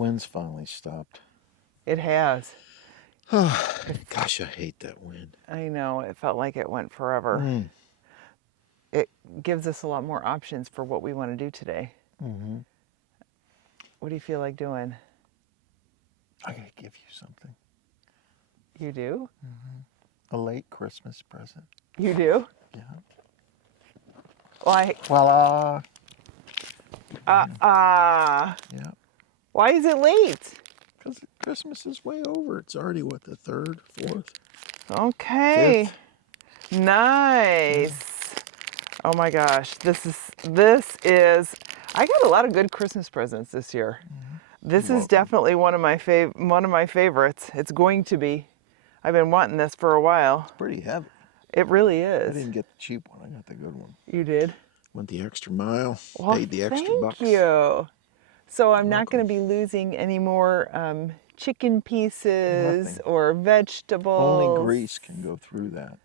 wind's finally stopped. It has. Gosh, I hate that wind. I know, it felt like it went forever. It gives us a lot more options for what we want to do today. What do you feel like doing? I gotta give you something. You do? A late Christmas present. You do? Yeah. Why? Voila. Yeah. Why is it late? Because Christmas is way over. It's already, what, the 3rd, 4th? Okay. 5th? Nice. Oh my gosh. This is, I got a lot of good Christmas presents this year. This is definitely one of my favorites. It's going to be. I've been wanting this for a while. It's pretty heavy. It really I is. didn't get the cheap one. I got the good one. You did? Went the extra mile. Well, paid the extra bucks. Thank you. So I'm not going to be losing any more chicken pieces or vegetables. Only grease can go through that.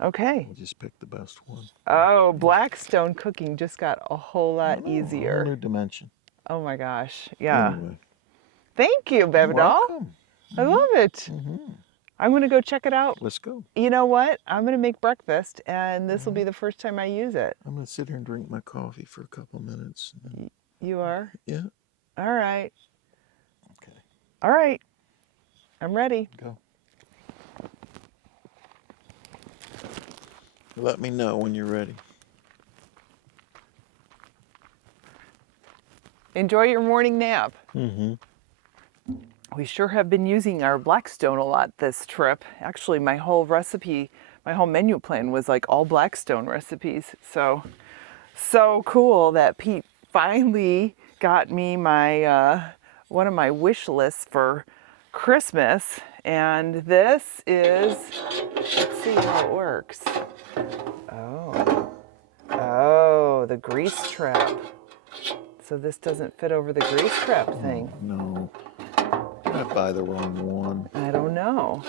Okay. We'll just pick the best one. Oh, Blackstone cooking just got a whole lot easier. A whole new dimension. Oh my gosh. Yeah. Anyway. Thank you, baby doll. Welcome. I love it. I'm going to go check it out. Let's go. You know what? I'm going to make breakfast, and this will be the first time I use it. I'm going to sit here and drink my coffee for a couple minutes. You are? Yeah. All right. Okay. All right. I'm ready. Go. Let me know when you're ready. Enjoy your morning nap. We sure have been using our Blackstone a lot this trip. Actually, my whole menu plan was like all Blackstone recipes. So cool that Pete finally got me my one of my wish lists for Christmas. And this is, let's see how it works. Oh, the grease trap. So this doesn't fit over the grease trap thing. No. Did I buy the wrong one? I don't know.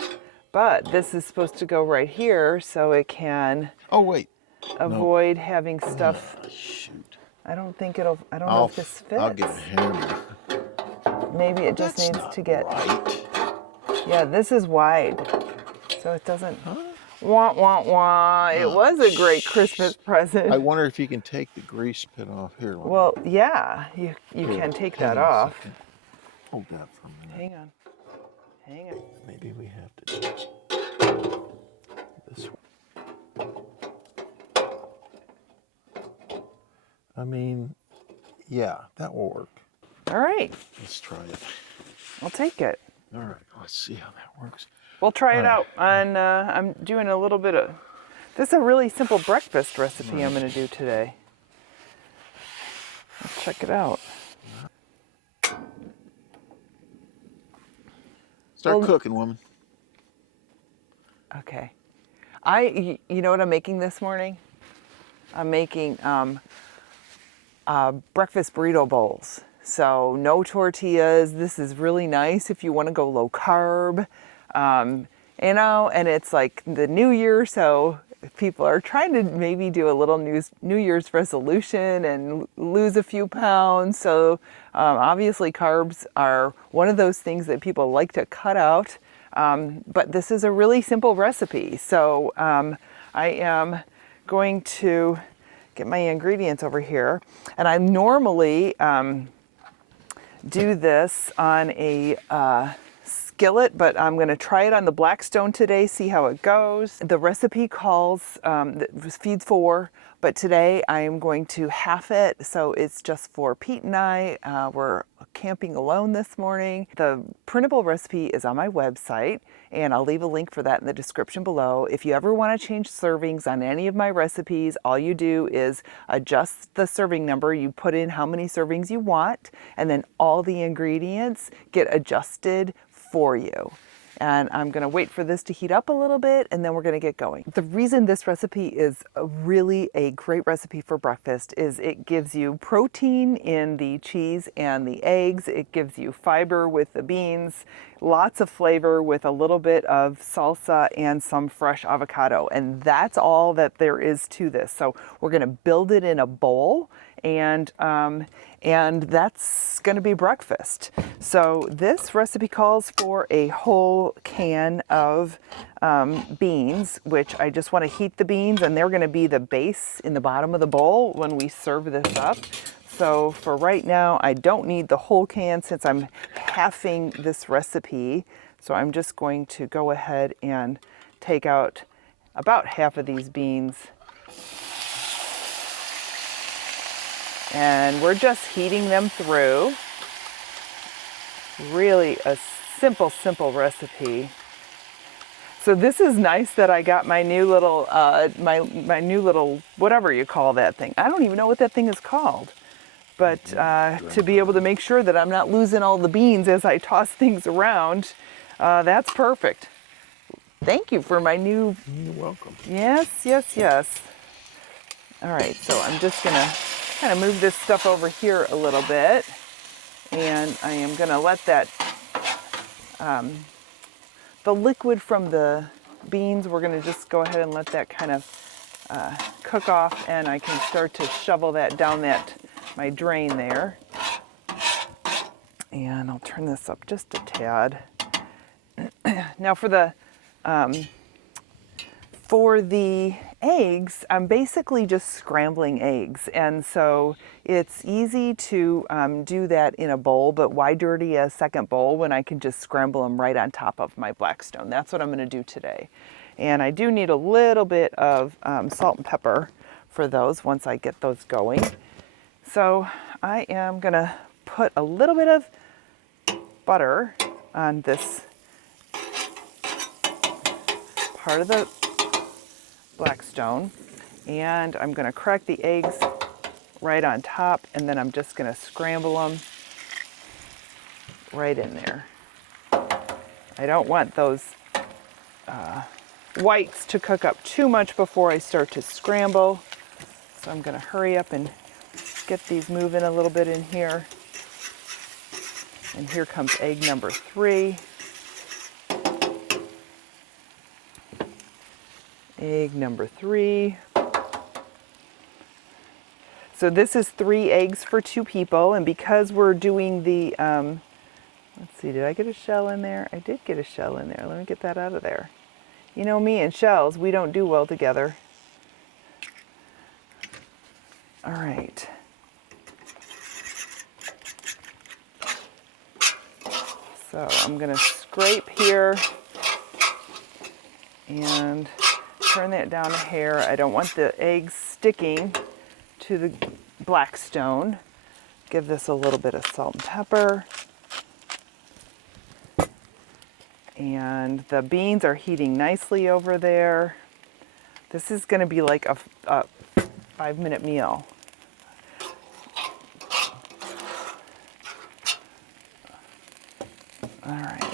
But this is supposed to go right here so it can avoid having stuff. Shoot. I don't know if this fits. I'll get a hammer. Maybe it just needs to get. Right. Yeah, this is wide. So it doesn't. Wah, wah, wah. It was a great Christmas present. I wonder if you can take the grease pit off here. Well, yeah, you can take that off. Hold that for a minute. Hang on. Maybe we have to do this one. I mean, yeah, that will work. All right. Let's try it. I'll take it. All right, let's see how that works. We'll try it out. And I'm doing a little bit of, this is a really simple breakfast recipe I'm going to do today. Let's check it out. Start cooking, woman. Okay. You know what I'm making this morning? I'm making breakfast burrito bowls. So no tortillas. This is really nice if you want to go low carb. You know, and it's like the new year, so people are trying to maybe do a little New Year's resolution and lose a few pounds. So obviously carbs are one of those things that people like to cut out. But this is a really simple recipe. So I am going to get my ingredients over here. And I normally do this on a skillet, but I'm going to try it on the Blackstone today, see how it goes. The recipe calls, feeds 4, but today I am going to half it, so it's just for Pete and I. We're camping alone this morning. The printable recipe is on my website, and I'll leave a link for that in the description below. If you ever want to change servings on any of my recipes, all you do is adjust the serving number. You put in how many servings you want, and then all the ingredients get adjusted for you. And I'm going to wait for this to heat up a little bit, and then we're going to get going. The reason this recipe is really a great recipe for breakfast is it gives you protein in the cheese and the eggs. It gives you fiber with the beans, lots of flavor with a little bit of salsa and some fresh avocado. And that's all that there is to this. So we're going to build it in a bowl, and and that's going to be breakfast. So this recipe calls for a whole can of beans, which I just want to heat the beans, and they're going to be the base in the bottom of the bowl when we serve this up. So for right now, I don't need the whole can since I'm halving this recipe. So I'm just going to go ahead and take out about half of these beans. And we're just heating them through. Really a simple, simple recipe. So this is nice that I got my new little, my new little, whatever you call that thing. I don't even know what that thing is called. But to be able to make sure that I'm not losing all the beans as I toss things around, that's perfect. Thank you for my new... You're welcome. Yes, yes, yes. All right, so I'm just gonna kind of move this stuff over here a little bit. And I am gonna let that, the liquid from the beans, we're gonna just go ahead and let that kind of cook off, and I can start to shovel that down my drain there. And I'll turn this up just a tad. Now for the eggs, I'm basically just scrambling eggs. And so it's easy to do that in a bowl, but why dirty a second bowl when I can just scramble them right on top of my Blackstone? That's what I'm gonna do today. And I do need a little bit of salt and pepper for those once I get those going. So I am gonna put a little bit of butter on this part of the Blackstone, and I'm gonna crack the eggs right on top, and then I'm just gonna scramble them right in there. I don't want those whites to cook up too much before I start to scramble, so I'm gonna hurry up and get these moving a little bit in here. And here comes egg number 3. Egg number 3. So this is 3 eggs for 2 people, and because we're doing the, let's see, did I get a shell in there? I did get a shell in there. Let me get that out of there. You know me and shells, we don't do well together. All right. So I'm gonna scrape here and turn that down a hair. I don't want the eggs sticking to the Blackstone. Give this a little bit of salt and pepper. And the beans are heating nicely over there. This is gonna be like a 5-minute meal. All right.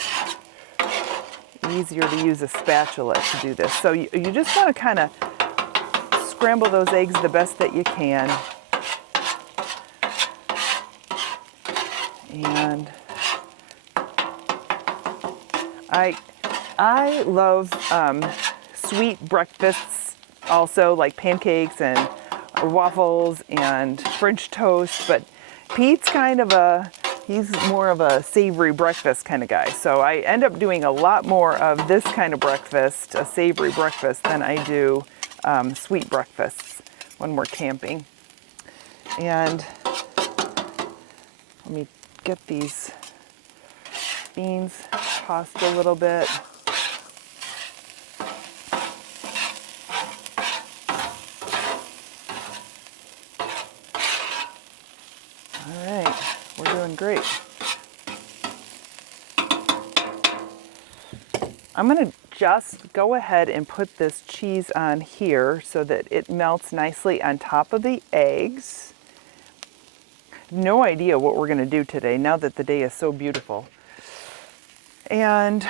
Easier to use a spatula to do this. So you just want to kind of scramble those eggs the best that you can. And I love sweet breakfasts also, like pancakes and waffles and French toast, but Pete's he's more of a savory breakfast kind of guy. So I end up doing a lot more of this kind of breakfast, a savory breakfast, than I do sweet breakfasts when we're camping. And let me get these beans tossed a little bit. All right, we're doing great. I'm gonna just go ahead and put this cheese on here so that it melts nicely on top of the eggs. No idea what we're gonna do today now that the day is so beautiful. And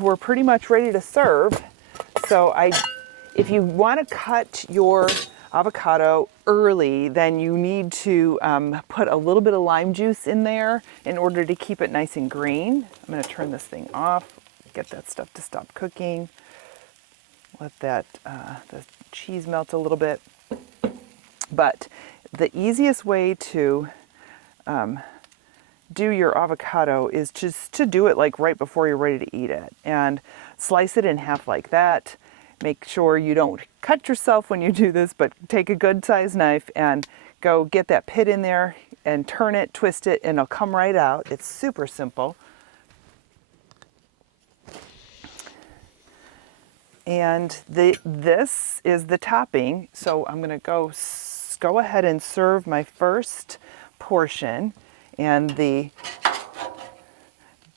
we're pretty much ready to serve. So if you wanna cut your avocado early, then you need to put a little bit of lime juice in there in order to keep it nice and green. I'm gonna turn this thing off, get that stuff to stop cooking. Let that the cheese melt a little bit. But the easiest way to do your avocado is just to do it like right before you're ready to eat it, and slice it in half like that. Make sure you don't cut yourself when you do this, but take a good sized knife and go get that pit in there and turn it, twist it, and it'll come right out. It's super simple. And this is the topping. So I'm gonna go ahead and serve my first portion, and the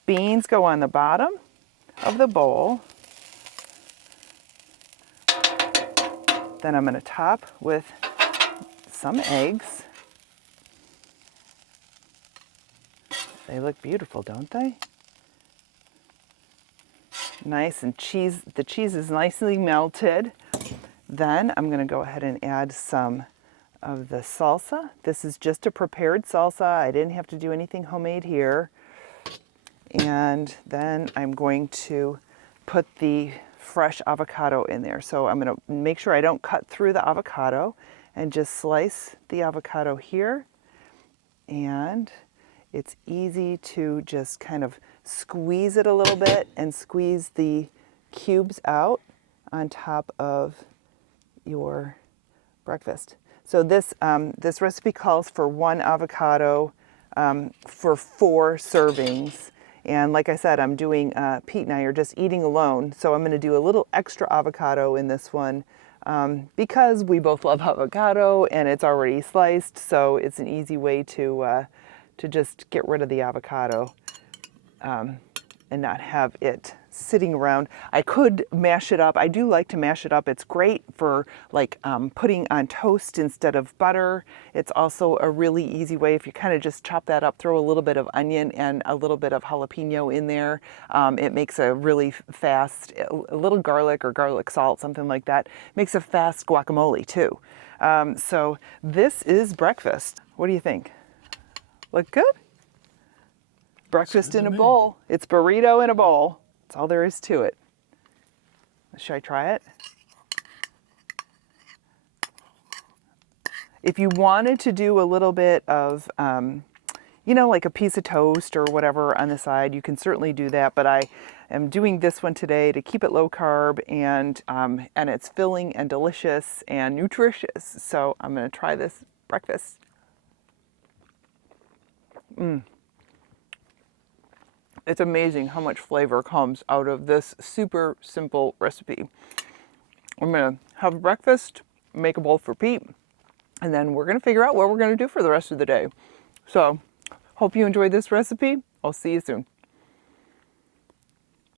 beans go on the bottom of the bowl. Then I'm gonna top with some eggs. They look beautiful, don't they? Nice, and the cheese is nicely melted. Then I'm gonna go ahead and add some of the salsa. This is just a prepared salsa. I didn't have to do anything homemade here. And then I'm going to put the fresh avocado in there. So I'm gonna make sure I don't cut through the avocado and just slice the avocado here. And it's easy to just kind of squeeze it a little bit and squeeze the cubes out on top of your breakfast. So this recipe calls for 1 avocado for 4 servings. And like I said, I'm doing, Pete and I are just eating alone. So I'm gonna do a little extra avocado in this one because we both love avocado and it's already sliced. So it's an easy way to just get rid of the avocado and not have it sitting around. I could mash it up. I do like to mash it up. It's great for like putting on toast instead of butter. It's also a really easy way if you kind of just chop that up, throw a little bit of onion and a little bit of jalapeno in there. It makes a really fast, a little garlic or garlic salt, something like that. Makes a fast guacamole too. So this is breakfast. What do you think? Look good? Breakfast in a bowl. It's burrito in a bowl. That's all there is to it. Should I try it? If you wanted to do a little bit of, you know, like a piece of toast or whatever on the side, you can certainly do that. But I am doing this one today to keep it low carb, and it's filling and delicious and nutritious. So I'm going to try this breakfast. It's amazing how much flavor comes out of this super simple recipe. I'm gonna have breakfast, make a bowl for Pete, and then we're gonna figure out what we're gonna do for the rest of the day. So, hope you enjoyed this recipe. I'll see you soon.